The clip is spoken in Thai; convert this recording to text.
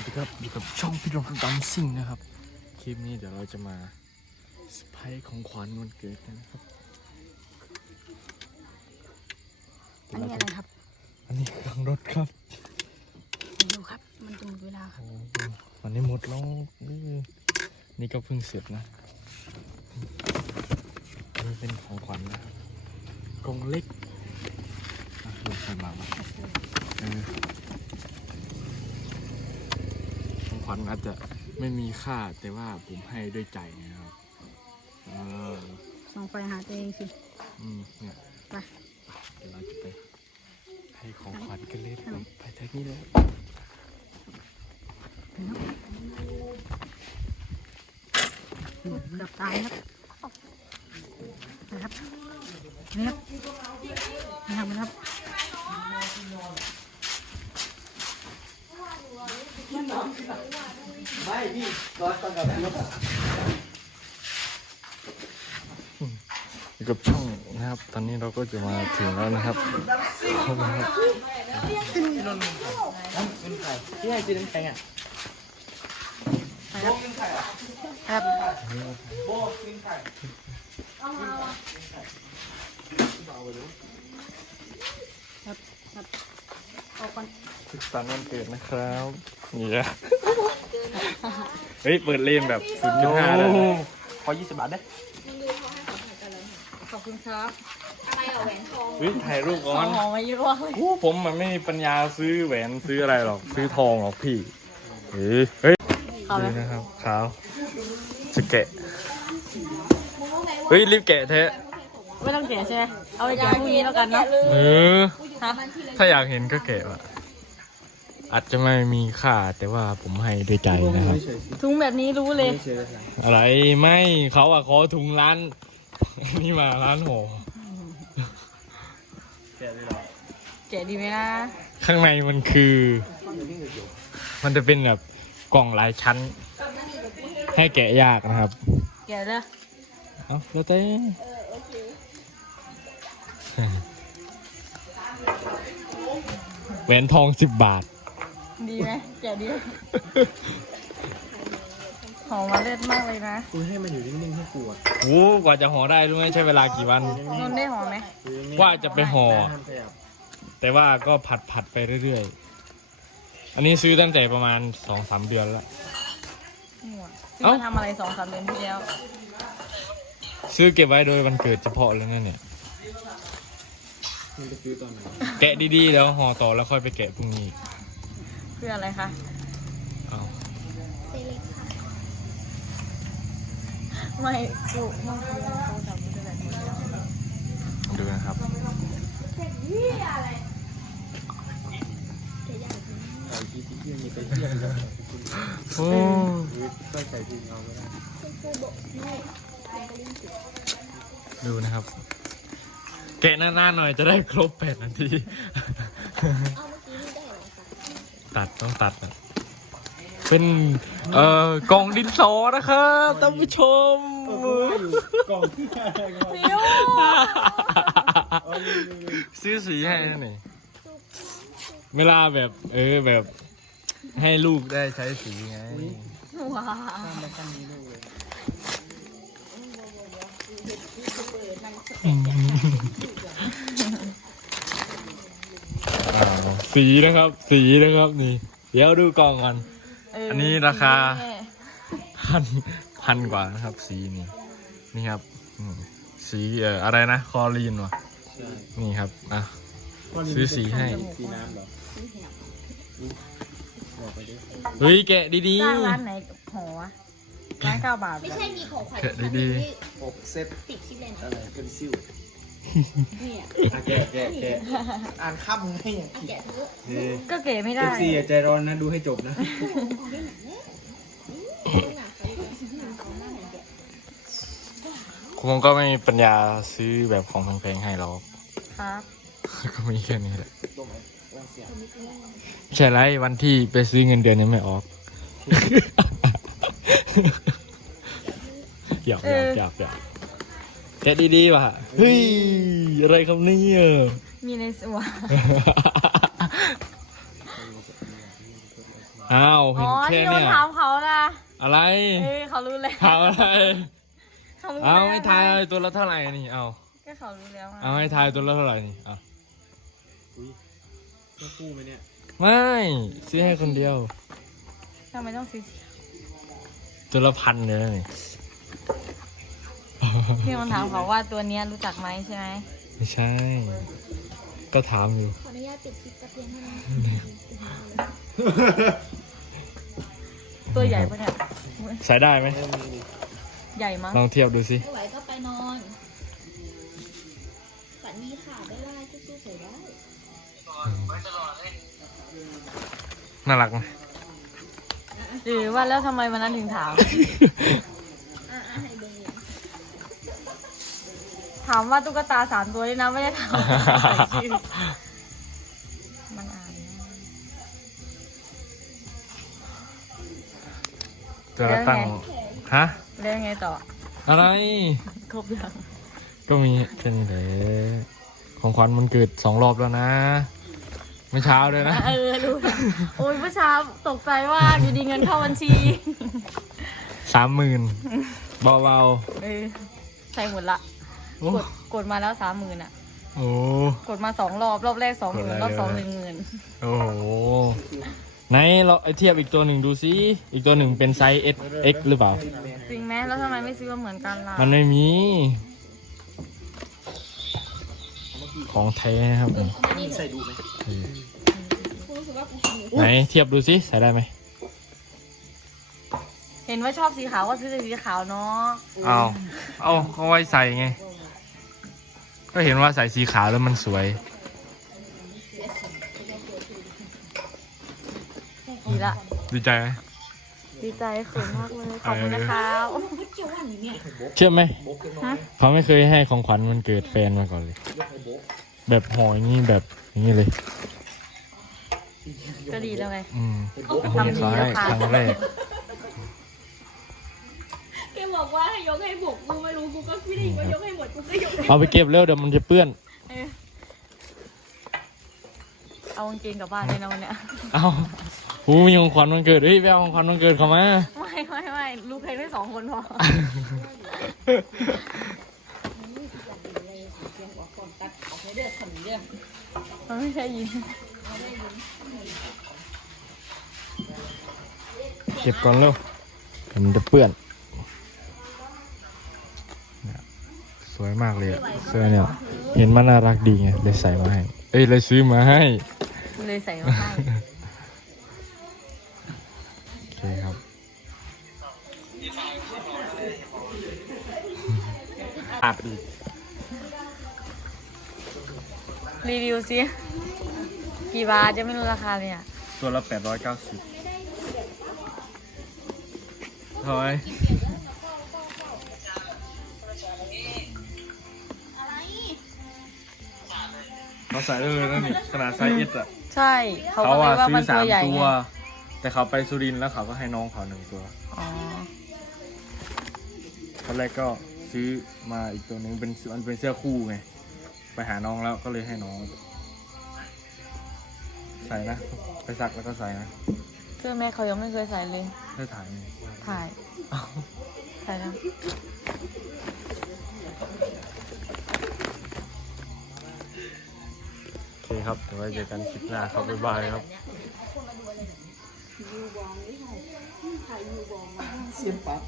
วัสดีครับอยู่กับช่องพี่ดงดัมซิ่งนะครับ คลิปนี้เดี๋ยวเราจะมาเซอร์ไพรส์ของขวัญวันเกิดกันนะครับอันนี้อะไรครับ อันนี้เครื่องรถครับดูครับ มันจะหมดเวลาครับโอ้โหวันนี้หมดแล้วนี่นี่ก็เพิ่งเสร็จนะอันนี่เป็นของขวัญนะครับกล่องเล็กอะลงไปมามาเออ ของขวัญอาจจะไม่มีค่าแต่ว่าผมให้ด้วยใจนะครับเออส่องไฟหาตัวเองสิอืมเนี่ยไป เดี๋ยวเราจะไปให้ของขวัญกันเลยนะครับไปทางนี้เลยเกือบตายครับนะครับนี่ครับนี่ครับ นะครับอยู่กับช่องนะครับ ตอนนี้เราก็จะมาถึงแล้วนะครับเข้ามาครับที่ให้กินน้ำแข็งอะไปครับครับครับครับเอาก่อนสุขสันต์วันเกิดนะครับ นี่อะเฮ้ย เปิดเลนแบบศูนย์จุดห้าแล้วนะขอยี่สิบบาทได้ขอบคุณครับเฮ้ยถ่ายรูปก่อนหอมมาเยอะมากเลยโอ้ผมมันไม่มีปัญญาซื้อแหวนซื้ออะไรหรอก ซื้อทองหรอกพี่เฮ้ยเฮ้ยเอาเลนี่ยนะครับขาวจะแกะ เฮ้ย รีบแกะเถอะไม่ต้องแกะใช่ไหมเอาไปแกะพรุ่งนี้แล้วกันเนาะเออ ฮะ ถ้าอยากเห็นก็แกะว่ะ อาจจะไม่มีค่าแต่ว่าผมให้ด้วยใจนะครับ ถุงแบบนี้รู้เลย อะไรไม่เขาอะขอถุงร้าน นี่มาร้านโหแกะดีไหมนะ ข้างในมันคือ มันจะเป็นแบบกล่องหลายชั้น ให้แกะยากนะครับ แกะเลยเอาแล้วแต่แหวนทองสิบบาท ดีไหมแกะดีไหมหอมมาเล็ดมากเลยนะกูให้มันอยู่นิ่งๆให้กูอะโอ้กว่าจะห่อได้รู้ไหมใช้เวลากี่วัน นนได้หอมไหมว่าจะไปห่อ ห้ามขยับแต่ว่าก็ผัดผัดๆไปเรื่อยๆ อันนี้ซื้อตั้งแต่ประมาณสองสามเดือนแล้วนี่หว่าซื้อเอ้ามาทำอะไรสองสามเดือนที่แล้วซื้อเก็บไว้โดยวันเกิดเฉพาะเลยนะเนี่ย มันจะซื้อตอนไหนแกะดีๆแล้วห่อต่อแล้วค่อยไปแกะพรุ่งนี้ เพื่ออะไรคะเอาไม่กูมันคือโทรศัพท์กูจะแบบนี้ดูนะครับไอ้ที่ที่มีไปเที่ยวแล้วโอ้ก็ใส่ถุงเอาก็ได้ดูนะครับ แกะนานๆหน่อยจะได้ครบแปดนาที ตัดต้องตัดอะเป็นเอ่อกล่องดินสอนะครับท่านผู้ชมกล่องที่อะไรก็ฟิวซื้อสีให้นั่นนี่เวลาแบบ เออแบบ ให้ลูกได้ใช้สีไงว้า มาตั้งนี้เลย อ้าว สีนะครับ สีนะครับนี่ เดี๋ยวดูกล่องกันเอันนี้ราคา พันพันกว่านะครับ สีนี่นี่ครับอืมสีเอ่ออะไรนะคอลีนวะใช่นี่ครับอะ ซื้อสีให้ สีน้ำเหรอบอกไปดิเฮ้ยแกะดีจ้างร้านไหนหอวะร้านเก้าบาทเหรไม่อใช่มีของขวัญแกะดีหกเซตติดคลิปเลยนะอะไรเป็นซิ่ว เนี่ยอะแกะแกะแกะอ่านข้ามมึงให้ยังเอาแกะเถอะนี่ก็เก๋ไม่ได้เอฟซีอย่าใจร้อนนะ ดูให้จบนะต้องหนาเขาเลยหนาเขาหน้าไหนแกะๆคงก็ไม่มีปัญญาซื้อแบบของแพงๆให้หรอก ครับ ก็มีแค่นี้แหละตรงไหนวางเสียงไม่ใช่ไรวันที่ไปซื้อเงินเดือนยังไม่ออก หยอกหยอกหยอกหยอก แกะดีๆว่ะเฮ้ยอะไรครับเนี่ยมีในสวนอ้าวอ๋เห็นอแค่ที่โดนเนี่ยถามเขานะอะไรเอ้ยเขารู้แล้วถามอะไรเขารู้เอาแล้วไม่ทายตัวละเท่าไหร่นี่เอาก็เขารู้แล้วะเอาให้ทายตัวละเท่าไหร่นี่เอาอุ้ยเสื้อคู่ไหมเนี่ยไม่ซื้อให้คนเดียวทำไมต้องซื้อตัวละพันเลยนะนี่ ที่มันถามเขาว่าตัวเนี้ยรู้จักไหมใช่ไหมไม่ใช่ ก็ถามอยู่ ขออนุญาตปิดคลิปกระเพียงเท่านั้นตัวใหญ่ปะเนี่ยใส่ได้ไหม ใหญ่มั้งลองเทียบดูสิ ไม่ไหวก็ไปนอนฝันดีค่ะได้ไล่สู้ๆใส่ได้น่ารักไหมหรือว่าแล้วทำไมวันนั้นถึงถาม อะอะให้เบอร์ ถามว่าตุ๊กตาสามตัวนี่นะไม่ได้ถามว่าใส่ชื่อมันอ่านนะตัวละตั้งฮะแล้วยังไงต่อ อะไร ครบยังก็มีแค่นี้แหละของขวัญมันเกิดสองรอบแล้วนะไม่เช้าเลยนะ เออรู้แล้วโอ้ยเมื่อเช้าตกใจว่าอยู่ดีเงินเข้าบัญชีสามหมื่นเบาเออใช่หมดละๆ โอ้ กดกดมาแล้วสามหมื่นอะ โอ้ กดมาสองรอบรอบแรกสองหมื่นกดอะไรรอบสองเยอะหนึ่งหมื่นโอ้โหไหนเราเทียบอีกตัวหนึ่งดูสิอีกตัวหนึ่งเป็นไซส์ S X หรือเปล่า จริงไหมแล้วทำไมไม่ซื้อมาเหมือนกันล่ะมันไม่มี ของแท้นะครับนี่ใส่ดูไหมเออกูรู้สึกว่ากูกินอยู่ไหนเทียบดูสิใส่ได้ไหมเห็นว่าชอบสีขาวก็ซื้อแต่สีขาวเนาะเอาเอาเขาไว้ใส่ไง ก็เห็นว่าใส่สีขาวแล้วมันสวย ดีละ ดีใจไหมดีใจเขินมากเลย ขอบคุณนะคะไม่เกี่ยวกันเนี่ยเชื่อไหมโบกขึ้นฮะเขาไม่เคยให้ของขวัญมันเกิดแฟนมาก่อนเลยยกให้โบกแบบห่ออย่างนี้แบบอย่างนี้เลยก็ดีแล้วไงอืมโบกทำดีเขาแล้ให้วค่ะครั้งแรกแก บอกว่าให้ยกให้บกกูไม่รู้กูก็ไม่ได้ยินว่ายกให้หมดกูก็ยกให้เอาไปเก็บเร็วเดี๋ยวมันจะเปื้อน เออเอากางเกงกลับบ้านเลยนะวันเนี้ยเอาหูมีของขวัญมันเกิดเฮ้ยไปเอาของขวัญมันเกิดเขามาไม่ไม่ไม่ลูกใครได้สองคนพอมันไม่ใช่ยินเก็บก่อนเร็วเดี๋ยวมันจะเปื้อน สวยมากเลยอะเสื้อเนี่ย เห็นมันน่ารักดีไงเลยใส่มาให้ เอ้ยเลยซื้อมาให้ เลยใส่มาให้โอเคครับ อาบอีกรีวิวสิกี่บาทจะไม่รู้ราคาเลยอะตัวละแปดร้อยเก้าสิบเท่าไหร่ เขาใส่ได้เลยนะนี่ขนาดไซส์เอสอะใช่ เขาเขาก็เลยอะว่าซื้มัอนสาตัวมใหญ่ตัไงว แต่เขาไปสุรินทร์แล้วเขาก็ให้น้องเขาหนึ่งตัวอ๋อตอนแรกก็ซื้อมาอีกตัวหนึ่งเป็นมันเป็นเสื้อคู่ไงไปหาน้องแล้วก็เลยให้น้อง ใส่นะไปซักแล้วก็ใส่นะเสื้อแม่เขายังไม่เคยใส่เลย ได้ถ่ายไหมถ่าย เอ้า ใส่แล้ วโอเคครับเดี๋ยวไว้เจอกันคลิปหน้าครับบ๊ายบายครับเสียนปั๊บ